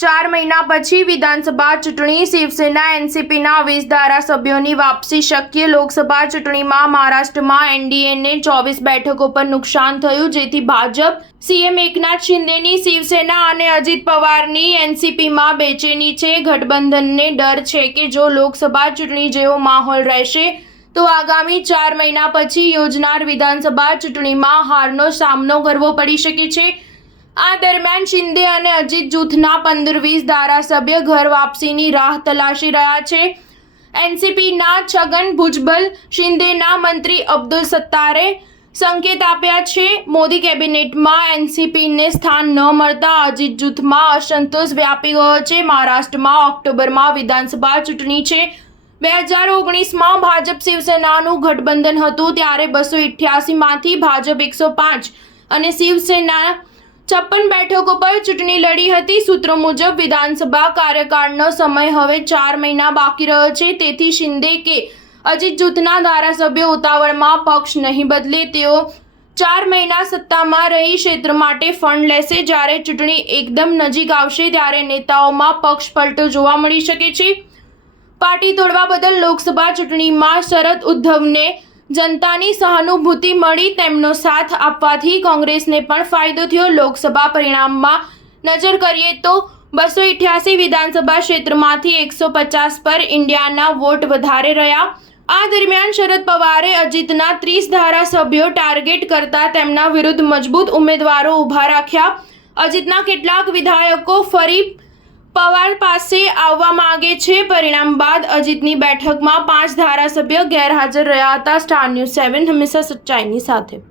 4 મહિના પછી વિધાનસભા ચૂંટણી શિવસેના એનસીપીના 20 ધારાસભ્યોની વાપસી શક્ય। લોકસભા ચૂંટણીમાં મહારાષ્ટ્રમાં એનડીએને 24 બેઠકો પર નુકસાન થયું, જેથી ભાજપ સીએમ એકનાથ શિંદેની શિવસેના અને અજીત પવારની એનસીપીમાં બેચેની છે। ગઠબંધનને ડર છે કે જો લોકસભા ચૂંટણી જેવો માહોલ રહેશે તો આગામી 4 મહિના પછી યોજનાર વિધાનસભા ચૂંટણીમાં હારનો સામનો કરવો પડી શકે છે। આ દરમિયાન શિંદે અને અજીત જૂથના 15-20 ધારાસભ્ય ઘર વાપસીની રાહ તલાશી રહ્યા છે। એનસીપીના છગન ભુજબલ, શિંદેના મંત્રી અબ્દુલ સત્તારે સંકેત આપ્યા છે। મોદી કેબિનેટમાં એનસીપીને સ્થાન ન મળતા અજીત જૂથમાં અસંતોષ વ્યાપી ગયો છે। મહારાષ્ટ્રમાં ઓક્ટોબરમાં વિધાનસભા ચૂંટણી છે। 2019માં ભાજપ શિવસેનાનું ગઠબંધન હતું, ત્યારે 288માંથી ભાજપ 105 અને શિવસેના 56 બેઠકો પર ચૂંટણી લડી હતી। સૂત્રો મુજબ વિધાનસભા કાર્યકાળનો સમય હવે 4 મહિના બાકી રહ્યો છે, તેથી શિંદે કે અજીત જૂથના ધારાસભ્યો ઉતાવળમાં પક્ષ નહીં બદલે। તેઓ 4 મહિના સત્તામાં રહી ક્ષેત્ર માટે ફંડ લેશે। જ્યારે ચૂંટણી એકદમ નજીક આવશે ત્યારે નેતાઓમાં પક્ષ પલટો જોવા મળી શકે છે। પાર્ટી તોડવા બદલ લોકસભા ચૂંટણીમાં શરદ ઉદ્ધવને જનતાની સહાનુભૂતિ મળી, તેમનો સાથ આપવાથી કોંગ્રેસને પણ ફાયદો થયો। લોકસભા પરિણામમાં નજર કરીએ તો 288 વિધાનસભા ક્ષેત્રમાંથી 150 પર ઇન્ડિયાના વોટ વધારે રહ્યા। આ દરમિયાન શરદ પવારે અજીતના 30 ધારાસભ્યો ટાર્ગેટ કરતા તેમના વિરુદ્ધ મજબૂત ઉમેદવારો ઊભા રાખ્યા। અજીતના કેટલાક વિધાયકો ફરી પવાર પાસે આવવા માંગે છે। પરિણામ બાદ અજીતની બેઠકમાં 5 ધારાસભ્ય ગેરહાજર રહ્યા હતા। સ્ટાર ન્યૂઝ 7 હંમેશા સચ્ચાઈની સાથે।